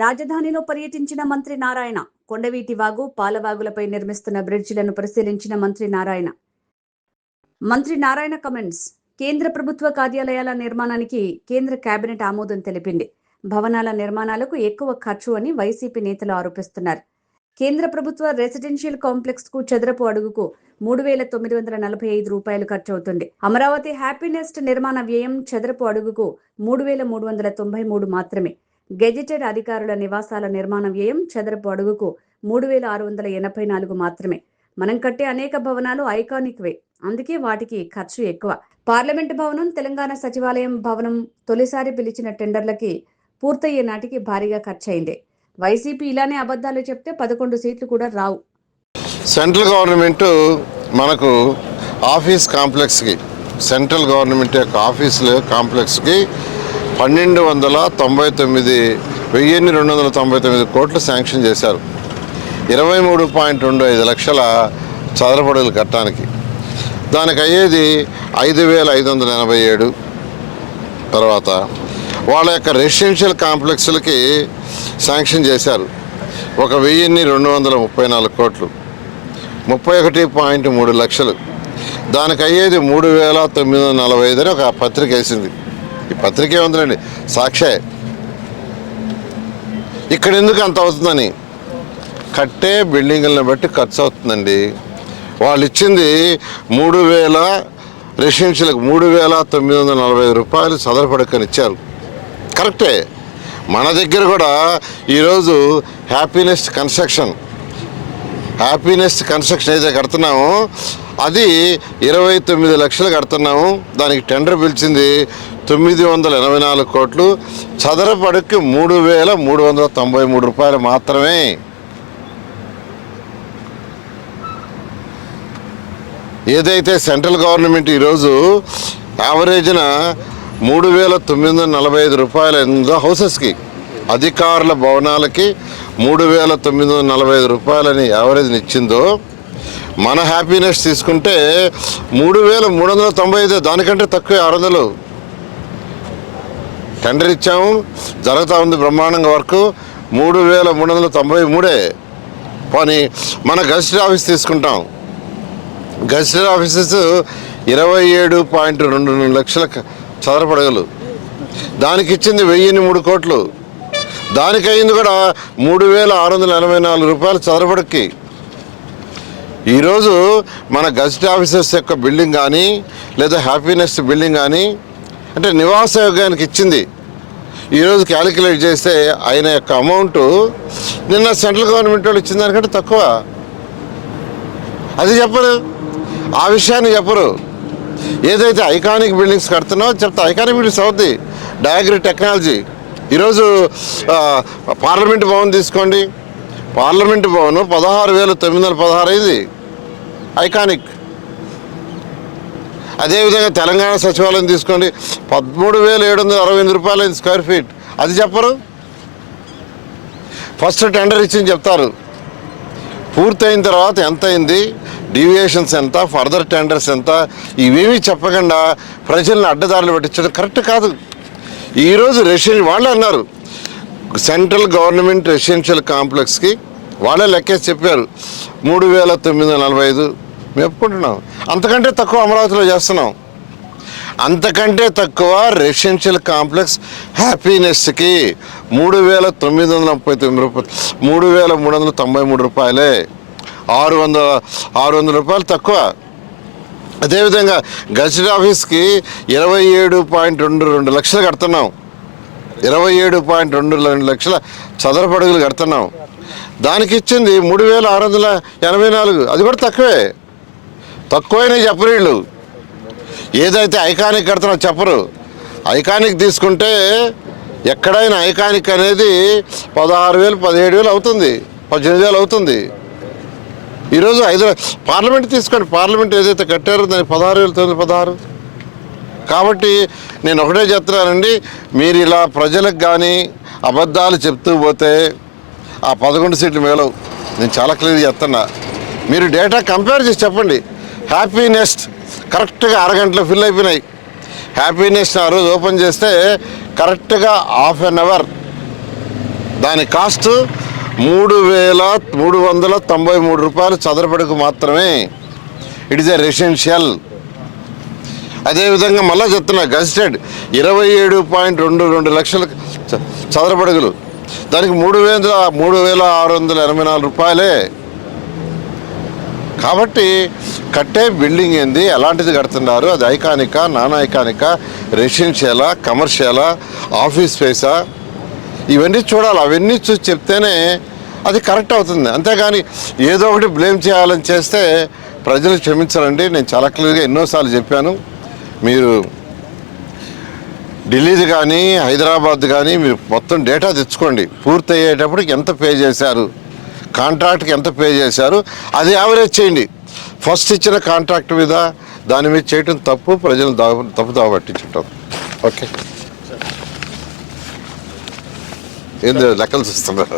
రాజధానిలో పర్యటించిన మంత్రి నారాయణ. కొండవీటి వాగు, పాలవాగులపై నిర్మిస్తున్న బ్రిడ్జిలను పరిశీలించిన మంత్రి నారాయణ కమెంట్స్. కేంద్ర ప్రభుత్వ కార్యాలయాల నిర్మాణానికి కేంద్ర కేబినెట్ ఆమోదం తెలిపింది. భవనాల నిర్మాణాలకు ఎక్కువ ఖర్చు అని వైసీపీ నేతలు ఆరోపిస్తున్నారు. కేంద్ర ప్రభుత్వ రెసిడెన్షియల్ కాంప్లెక్స్ కు చదరపు అడుగుకు 3,945 రూపాయలు ఖర్చవుతుంది. అమరావతి హ్యాపీనెస్ట్ నిర్మాణ వ్యయం చదరపు అడుగుకు 3,393 మాత్రమే. గెజిటెడ్ అధికారుల నివాసాల నిర్మాణ వ్యయం చదరపు అడుగుకు 3,684 మాత్రమే. మనం కట్టే అనేక భవనాలు ఐకానిక్వే, అందుకే వాటికి ఖర్చు ఎక్కువ. పార్లమెంటు భవనం, తెలంగాణ సచివాలయం భవనం తొలిసారి పిలిచిన టెండర్లకి పూర్తయ్యే నాటికి భారీగా ఖర్చయింది. వైసీపీ ఇలానే అబద్ధాలు చెప్తే 11 సీట్లు కూడా రావు. సెంట్రల్ గవర్నమెంట్ మనకు ఆఫీస్ కాంప్లెక్స్కి, సెంట్రల్ గవర్నమెంట్ యొక్క ఆఫీసుల కాంప్లెక్స్కి 1,299 కోట్లు శాంక్షన్ చేశారు. 23.25 లక్షల చదరపడుగులు కట్టడానికి. దానికి అయ్యేది 5,587. తర్వాత వాళ్ళ యొక్క రెసిడెన్షియల్ కాంప్లెక్స్లకి శాంక్షన్ చేశారు 1,234 కోట్లు, 31.3 లక్షలు. దానికి అయ్యేది 3,945 అని ఒక పత్రిక వేసింది. ఈ పత్రిక ఏముందండి, సాక్షే. ఇక్కడ ఎందుకు అంత అవుతుందని, కట్టే బిల్డింగులను బట్టి ఖర్చు అవుతుందండి. వాళ్ళు ఇచ్చింది 3,000 రెసిడెన్షియల్కి 3,945 రూపాయలు చదరపడకని ఇచ్చారు. కరెక్టే. మన దగ్గర కూడా ఈరోజు హ్యాపీనెస్ట్ కన్స్ట్రక్షన్ ఏదైతే కడుతున్నామో అది 29 లక్షలు కడుతున్నాము. దానికి టెండర్ పిలిచింది 984 కోట్లు. చదరపడికి 3,393 రూపాయలు మాత్రమే. ఏదైతే సెంట్రల్ గవర్నమెంట్ ఈరోజు యావరేజ్న 3,945 రూపాయలు ఎందో హౌసెస్కి, అధికారుల భవనాలకి 3,945 రూపాయలని యావరేజ్ని ఇచ్చిందో, మన హ్యాపీనెస్ తీసుకుంటే 3,395, దానికంటే తక్కువ 600. టెండర్ ఇచ్చాము, జరుగుతూ ఉంది బ్రహ్మాండంగా వర్క్. 3,393. కానీ మన గెజిటెడ్ ఆఫీస్ తీసుకుంటాం, గెజిటెడ్ ఆఫీసెస్ 27.22 లక్షల చదరపడగలు. దానికి ఇచ్చింది 1,003 కోట్లు. దానికి అయింది కూడా 3,684 రూపాయలు చదరపడకి. ఈరోజు మన గెజిటెడ్ ఆఫీసర్స్ యొక్క బిల్డింగ్ కానీ లేదా హ్యాపీనెస్ బిల్డింగ్ కానీ అంటే నివాస యోగానికి ఇచ్చింది. ఈరోజు క్యాలిక్యులేట్ చేస్తే ఆయన యొక్క అమౌంట్ నిన్న సెంట్రల్ గవర్నమెంట్ వాళ్ళు ఇచ్చిన దానికంటే తక్కువ. అది చెప్పరు, ఆ విషయాన్ని చెప్పరు. ఏదైతే ఐకానిక్ బిల్డింగ్స్ కడుతున్నావో చెప్తా, ఐకానిక్ బిల్డింగ్స్ అవుద్ది. డయాగ్రీ టెక్నాలజీ. ఈరోజు పార్లమెంట్ భవన్ తీసుకోండి, పార్లమెంటు భవన్ 16,916 అయింది, ఐకానిక్. అదేవిధంగా తెలంగాణ సచివాలయం తీసుకోండి, 13,768 రూపాయలు అయింది స్క్వేర్ ఫీట్. అది చెప్పరు. ఫస్ట్ టెండర్ ఇచ్చింది చెప్తారు, పూర్తయిన తర్వాత ఎంత అయింది, డీవియేషన్స్ ఎంత, ఫర్దర్ టెండర్స్ ఎంత, ఇవేమీ చెప్పకుండా ప్రజలను అడ్డదారులు పెట్టించడం కరెక్ట్ కాదు. ఈరోజు వాళ్ళే అన్నారు, సెంట్రల్ గవర్నమెంట్ రెసిడెన్షియల్ కాంప్లెక్స్కి వాళ్ళే లెక్కేసి చెప్పారు 3,945. మేము ఒప్పుకుంటున్నాం. అంతకంటే తక్కువ అమరావతిలో చేస్తున్నాం. అంతకంటే తక్కువ రెసిడెన్షియల్ కాంప్లెక్స్ హ్యాపీనెస్కి 3,939 రూపాయలు, 3,393 రూపాయలే. 600 రూపాయలు తక్కువ. అదేవిధంగా గెజిటెడ్ ఆఫీస్కి 27.22 లక్షలు కడుతున్నాం, 27.22 లక్షల చదరపడుగులు కడుతున్నాం. దానికి ఇచ్చింది 3,684. అది కూడా తక్కువే. తక్కువైనా చెప్పరు వీళ్ళు. ఏదైతే ఐకానిక్ కడుతున్నా చెప్పరు. ఐకానిక్ తీసుకుంటే ఎక్కడైనా ఐకానిక్ అనేది 16,000, 17,000 అవుతుంది, 18,000 అవుతుంది. ఈరోజు పార్లమెంట్ తీసుకోండి, పార్లమెంట్ ఏదైతే కట్టారో దానికి 16,916. కాబట్టి నేను ఒకటే చెప్తున్నానండి, మీరు ఇలా ప్రజలకు కానీ అబద్ధాలు చెప్తూ పోతే ఆ 11 సీట్లు మేలవు. నేను చాలా క్లియర్ చెప్తున్నా. మీరు డేటా కంపేర్ చేసి చెప్పండి. హ్యాపీనెస్ట్ కరెక్ట్గా అరగంటలో ఫిల్ అయిపోయినాయి. హ్యాపీనెస్ ఆ రోజు ఓపెన్ చేస్తే కరెక్ట్గా ½ దాని కాస్ట్ 3,393 రూపాయలు చదరపడుకు మాత్రమే. It is a residential. అదేవిధంగా మళ్ళీ చెప్తున్నా, గజిటెడ్ 27.22 లక్షల చదరపడుగులు, దానికి 3,684 రూపాయలే. కాబట్టి కట్టే బిల్డింగ్ ఏంది, ఎలాంటిది కడుతున్నారు, అది ఐకానికా, నాన్ ఐకానికా, రెసిడెన్షియలా, కమర్షియలా, ఆఫీస్ స్పేసా, ఇవన్నీ చూడాలి. అవన్నీ చూసి చెప్తేనే అది కరెక్ట్ అవుతుంది. అంతేగాని ఏదో ఒకటి బ్లేమ్ చేయాలని చేస్తే ప్రజలు క్షమించాలండి. నేను చాలా క్లియర్గా ఎన్నోసార్లు చెప్పాను. మీరు ఢిల్లీది కానీ హైదరాబాద్ కానీ మీరు మొత్తం డేటా తెచ్చుకోండి. పూర్తి అయ్యేటప్పటికి ఎంత పే చేశారు, కాంట్రాక్ట్కి ఎంత పే చేశారు, అది యావరేజ్ చేయండి. ఫస్ట్ ఇచ్చిన కాంట్రాక్ట్ మీద దాని మీద చేయటం తప్పు, ప్రజలు తప్పుదావ పట్టించటం. ఓకే, ఏంది లెక్కలు చూస్తున్నారు.